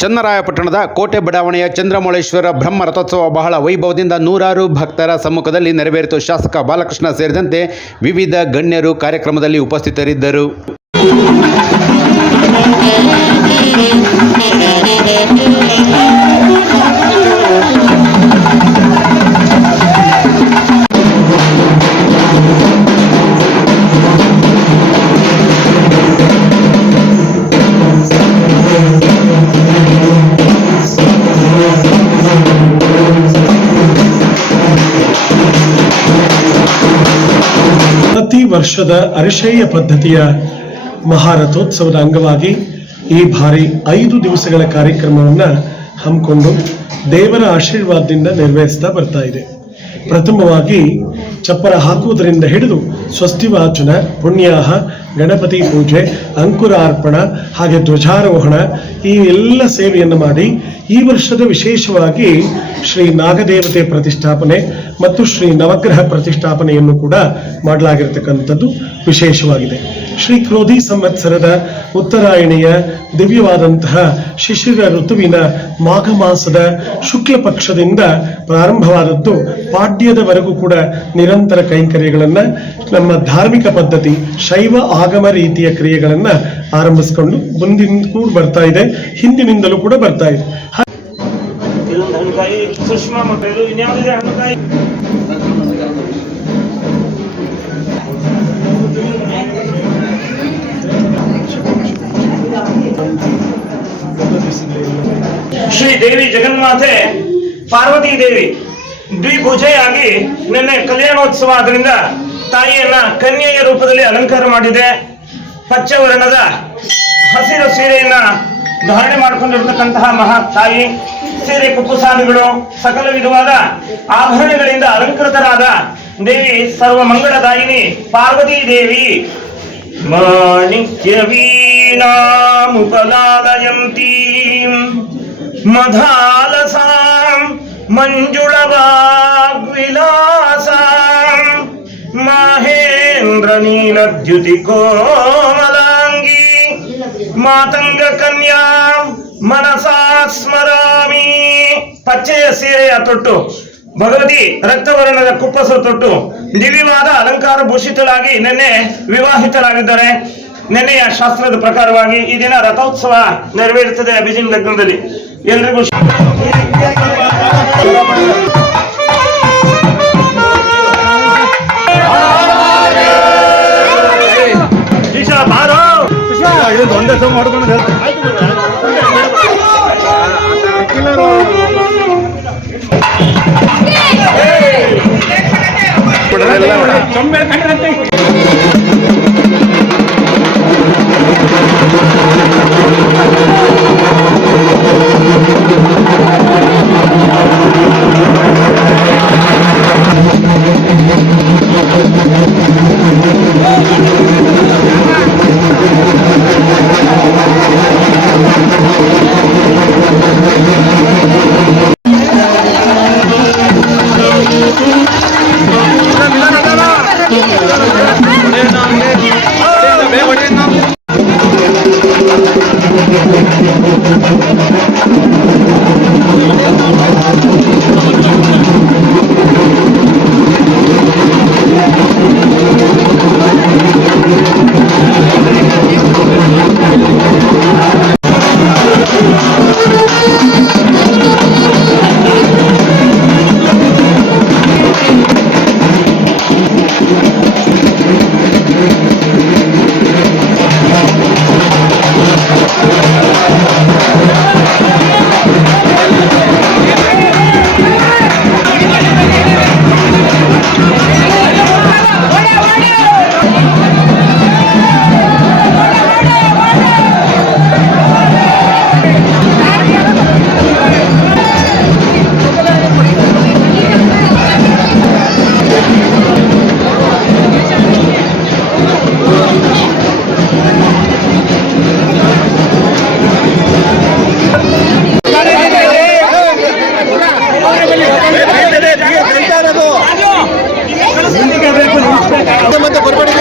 ಚನ್ನರಾಯಪಟ್ಟಣದ ಕೋಟೆ ಬಡಾವಣೆಯ ಚಂದ್ರಮೌಳೇಶ್ವರ ಬ್ರಹ್ಮ ರಥೋತ್ಸವ ಬಹಳ ವೈಭವದಿಂದ ನೂರಾರು ಭಕ್ತರ ಸಮ್ಮುಖದಲ್ಲಿ ನೆರವೇರಿತು. ಶಾಸಕ ಬಾಲಕೃಷ್ಣ ಸೇರಿದಂತೆ ವಿವಿಧ ಗಣ್ಯರು ಕಾರ್ಯಕ್ರಮದಲ್ಲಿ ಉಪಸ್ಥಿತರಿದ್ದರು. ವರ್ಷದ ಅರಿಶಯ್ಯ ಪದ್ಧತಿಯ ಮಹಾರಥೋತ್ಸವದ ಅಂಗವಾಗಿ ಈ ಬಾರಿ ಐದು ದಿವಸಗಳ ಕಾರ್ಯಕ್ರಮವನ್ನ ಹಮ್ಮಿಕೊಂಡು ದೇವರ ಆಶೀರ್ವಾದದಿಂದ ನೆರವೇರಿಸ್ತಾ ಬರ್ತಾ ಇದೆ. ಪ್ರಥಮವಾಗಿ ಚಪ್ಪರ ಹಾಕುವುದರಿಂದ ಹಿಡಿದು ಸ್ವಸ್ತಿವಾಚನ, ಪುಣ್ಯಾಹ ಗಣಪತಿ ಪೂಜೆ ಅಂಕುರಾರ್ಪಣ ಹಾಗೆ ಧ್ವಜಾರೋಹಣ, ಈ ಎಲ್ಲ ಸೇವೆಯನ್ನು ಮಾಡಿ ಈ ವರ್ಷದ ವಿಶೇಷವಾಗಿ ಶ್ರೀ ನಾಗದೇವತೆ ಪ್ರತಿಷ್ಠಾಪನೆ ಮತ್ತು ಶ್ರೀ ನವಗ್ರಹ ಪ್ರತಿಷ್ಠಾಪನೆಯನ್ನು ಕೂಡ ಮಾಡಲಾಗಿರ್ತಕ್ಕಂಥದ್ದು ವಿಶೇಷವಾಗಿದೆ. ಶ್ರೀ ಕ್ರೋಧಿ ಸಂವತ್ಸರದ ಉತ್ತರಾಯಣೆಯ ದಿವ್ಯವಾದಂತಹ ಶಿಶಿರ ಋತುವಿನ ಮಾಘ ಮಾಸದ ಶುಕ್ಲ ಪಕ್ಷದಿಂದ ಪ್ರಾರಂಭವಾದದ್ದು ಪಾಡ್ಯದವರೆಗೂ ಕೂಡ ನಿರಂತರ ಕೈಂಕರ್ಯಗಳನ್ನು ನಮ್ಮ ಧಾರ್ಮಿಕ ಪದ್ಧತಿ ಶೈವ ಆಗಮ ರೀತಿಯ ಕ್ರಿಯೆಗಳನ್ನ ಆರಂಭಿಸಿಕೊಂಡು ಮುಂದಿನ ಕೂಡ ಬರ್ತಾ ಇದೆ, ಹಿಂದಿನಿಂದಲೂ ಕೂಡ ಬರ್ತಾ ಇದೆ. ಶ್ರೀ ದೇವಿ ಜಗನ್ಮಾತೆ ಪಾರ್ವತಿ ದೇವಿ, ದ್ವಿಭುಜೆಯಾಗಿ ನಿನ್ನೆ ಕಲ್ಯಾಣೋತ್ಸವ ಆದ್ರಿಂದ ತಾಯಿಯನ್ನ ಕನ್ಯೆಯ ರೂಪದಲ್ಲಿ ಅಲಂಕಾರ ಮಾಡಿದೆ. ಪಚ್ಚ ವರ್ಣದ ಹಸಿರು ಸೀರೆಯನ್ನ ಧಾರಣೆ ಮಾಡಿಕೊಂಡಿರ್ತಕ್ಕಂತಹ ಮಹಾ ತಾಯಿ, ಸೀರೆ ಕುಪ್ಪುಸಾಮಿಗಳು ಸಕಲ ವಿಧವಾದ ಆಭರಣಗಳಿಂದ ಅಲಂಕೃತರಾದ ದೇವಿ ಸರ್ವ ಮಂಗಳ ದಾಯಿನಿ, ಪಾರ್ವತಿ ದೇವಿ. ಮಾಣಿಕ್ಯ ವೀಣಾಮುಪಲಾಲಯಂತೀಂ. ಮಧಾಲಸಾಂ ಮಂಜುಳವಾಗ್ವಿಲಾಸಾಂ. ಮಾಹೇಂದ್ರ ನೀಲದ್ಯುತಿ ಕೋಮಲಾಂಗಿ. ಮಾತಂಗ ಕನ್ಯಾ, ಮನಸಾ ಸ್ಮರಾಮಿ. ಪಚ್ಚೆಯ ಸೀರೆಯ ತೊಟ್ಟು. ಭಗವತಿ ರಕ್ತವರ್ಣದ ಕುಪ್ಪಸ ತೊಟ್ಟು. ದಿವ್ಯವಾದ ಅಲಂಕಾರ ಭೂಷಿತಳಾಗಿ ನಿನ್ನೆ ವಿವಾಹಿತರಾಗಿದ್ದಾರೆ ನಿನ್ನೆಯ ಶಾಸ್ತ್ರದ ಪ್ರಕಾರವಾಗಿ ಈ ದಿನ ರಥೋತ್ಸವ ನೆರವೇರುತ್ತದೆ ಅಭಿಜಿನ್ ಲಗ್ನದಲ್ಲಿ. ಎಲ್ರಿಗೂ Não, não, não. ಮತ್ತೆ ಬರ್ಬೇಡಿ